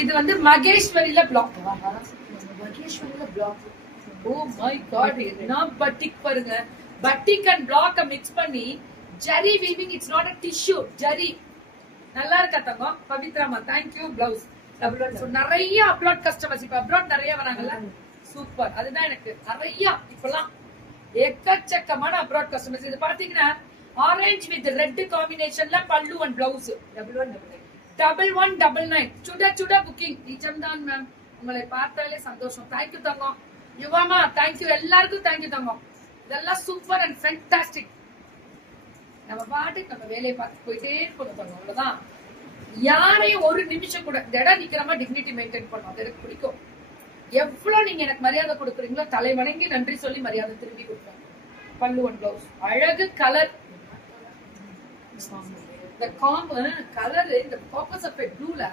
இது வந்து மகேஸ்வரியில பிளாக். மகேஸ்வரியில பிளாக். ஓ மை காட், என்ன பட்டிக் பாருங்க. பட்டிக் அண்ட் பிளாக் மிக்ஸ் பண்ணி zari weaving. It's not a tissue, zari. நல்லா இருக்கா தங்கம்? பவித்ராமா தேங்க்யூ. பிளவுஸ் நிறைய அப்ராட் கஸ்டமர்ஸ், இப்ப அப்ராட் நிறைய வராங்கல்ல, சூப்பர். அதுதான் எனக்கு நிறைய இப்பெல்லாம் எக்கச்சக்கமான அப்ராட் கஸ்டமர்ஸ். இது பாத்தீங்கன்னா ஆரஞ்சு வித் ரெட் காம்பினேஷன்ல பல்லு அண்ட் பிளவுஸ். 1199 சுட சுட புக்கிங். நிஜம்தான் மேம், உங்களை பார்த்தாலே சந்தோஷம். தேங்க்யூ தங்கம். யுவாமா தேங்க்யூ. எல்லாருக்கும் தேங்க்யூ தங்கம். இதெல்லாம் சூப்பர் அண்ட் ஃபேண்டாஸ்டிக். நம்ம பாட்டுக்கு நம்ம வேலையை பார்த்து போயிட்டே இருக்கணும் தங்கம், அவ்வளவுதான். யாரையும் ஒரு நிமிஷம் கூட இந்த இடம் நிக்கிறமா டிக்னிட்டி மெயின்டைன் பண்ணும். அது எனக்கு பிடிக்கும். எவ்வளவு நீங்க எனக்கு மரியாதை கொடுக்குறீங்களோ தலை வணங்கி நன்றி சொல்லி மரியாதை திரும்பி கொடுப்பேன். பல்லு ஒன் பிளவுஸ் அழகு கலர். இந்த கலர் இந்த காப்பர் சல்ஃபேட் ப்ளூல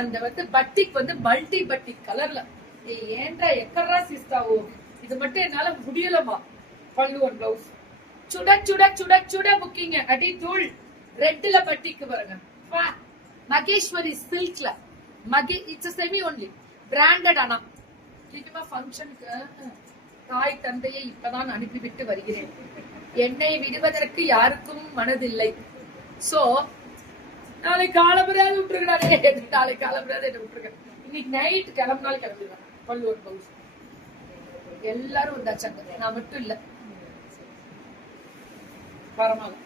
அந்த வந்து பட்டிக் வந்து மல்டி பட்டிக் கலர்ல. ஏன்டா எக்கறா சிஸ்டாவோ, இது மட்டும் என்னால முடியலமா. பல்லு ஒன் பிளவுஸ் சுட சுட சுட சுட புக்கிங். அடி தூள் ரெட்ல பட்டிக்கு பாருங்க. மகேஸ்வரி சில்க்ல இட்ஸ் செமி ஒன்லி பிராண்டட். ஆனா ஃபங்க்ஷனுக்கு தாய் தந்தையை இப்பதான் அனுப்பிவிட்டு வருகிறேன். என்னை விடுவதற்கு யாருக்கும் மனதில்லை. சோ நாளைக்கு காலம்பரையாவது விட்டுருக்காரு. நாளைக்கு காலம்பரையாவது என்ன விட்டுருக்கேன். இன்னைக்கு நைட் கிளம்பினாலும் கிளம்பிடுவேன். பல்லு ஒரு பவுஸ் எல்லாரும் வந்தாச்சாங்க, நான் மட்டும் இல்ல. பரவாயில்ல.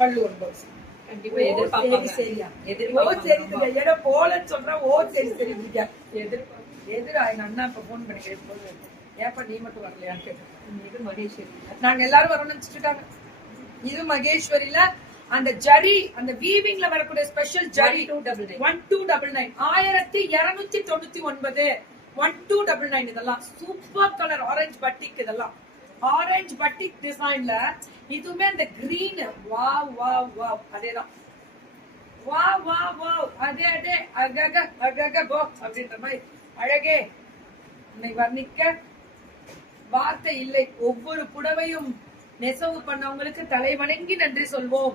பல்லு ஒரு பவுஸ் கண்டிப்பா எதிர்பார்ப்பாங்க. சரியா எதிர்பார்ப்பாங்க. போலன்னு சொல்றேன். ஓ சரி சரி அண்ணா இப்ப போன் பண்ணி கேட்போது ஏப்பா நீ மட்டும் வரலையான்னு கேட்டேன். இது மகேஸ்வரி, நாங்க எல்லாரும் வரணும்னு நினைச்சிட்டு இருக்காங்க. இது மகேஸ்வரியில அந்த ஜரி, அந்த வீவிங்ல வரக்கூடிய ஸ்பெஷல் ஜரி 1299 1299 1299. இதெல்லாம் சூப்பர் கலர் ஆரஞ்சு பட்டிக். இதெல்லாம் ஆரஞ்சு பட்டிக் டிசைன்ல இதுவுமே அந்த கிரீன். வாவ் வாவ் வாவ் அதேதான். வாவ் வாவ் வாவ் அதே அதே அகக அகக போ அப்படின்ற மாதிரி அழகே. என்னை வர்ணிக்க வார்த்தை இல்லை. ஒவ்வொரு புடவையும் நெசவு பண்ணவங்களுக்கு தலை வணங்கி நன்றி சொல்வோம்.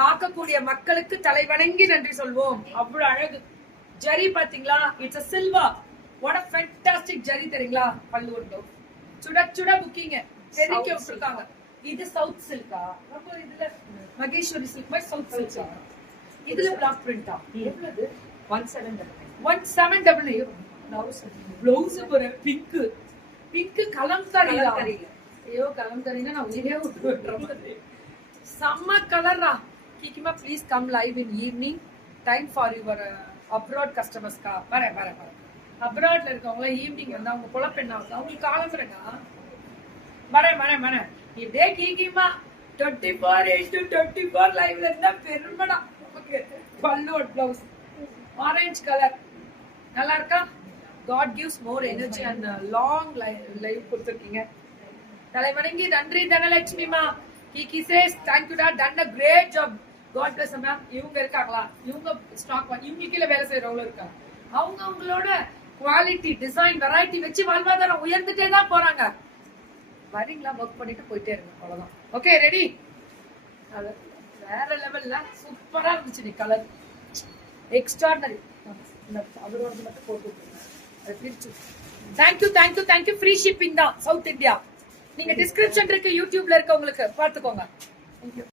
பார்க்கக்கூடிய மக்களுக்கு தலை வணங்கி நன்றி சொல்வோம். அவ்வளவு அழகு ஜரி பாத்தீங்களா? It's a silver. what a fantastic zari தெரியுங்களா? பல்லு ஒன்று சுட சுட புக்கிங் தெரிவிக்க விட்டுருக்காங்க. இது சவுத் சில்கா? ரொம்ப இதுல மகேஸ்வரி சில்க் மாதிரி சவுத் சில்கா. இதுல பிளாக் பிரிண்டா? எவ்வளவு? 1799. பிளவுஸ் ஒரு பிங்க் பிங்க் கலம்காரி. ஐயோ கலம்காரினா நான் உயிரே விட்டு. செம்ம கலரா. கிக்கிமா please come live in evening time for your abroad கஸ்டமர்ஸ்க்கா. வரேன் வரேன் வரேன். அப்ராட்ல இருக்கவங்கள ஈவினிங் வந்து அவங்க குழப்பெண்ணா அவங்களுக்கு காலம்புறேங்க. வரேன் வரேன் வரேன். இப்படியே கிக்கிமா 24/24 லைவ்ல இருந்தா பெருமடா. பல்லு பிளவுஸ் ஆரஞ்சு கலர் நல்லா இருக்கா? God gives more energy and long life கொடுத்திருக்கீங்க. தலை வணங்கி நன்றி தனலட்சுமிமா. Kiki says thank you dad, done a great job. God bless ma'am. இவங்க இருக்காங்களா? இவங்க ஸ்டாக் இவங்க கீழ வேலை செய்யறவங்க இருக்காங்க. அவங்க அவங்களோட குவாலிட்டி டிசைன் வெரைட்டி வச்சு வாழ்வாதாரம் உயர்ந்துட்டே தான் போறாங்க. வரீங்களா? ஒர்க் பண்ணிட்டு போயிட்டே இருங்க, அவ்வளவுதான். Okay ready? வேற லெவல்ல சூப்பரா இருந்துச்சு. நீ கலர் எக்ஸ்ட்ராடனரி. அவரோட மட்டும் போட்டு thank you thank you thank you. Free shipping தான் சவுத் இந்தியா. நீங்க டிஸ்கிரிப்ஷன் இருக்கு யூடியூப்ல இருக்க உங்களுக்கு பார்த்துக்கோங்க. தேங்க்யூ.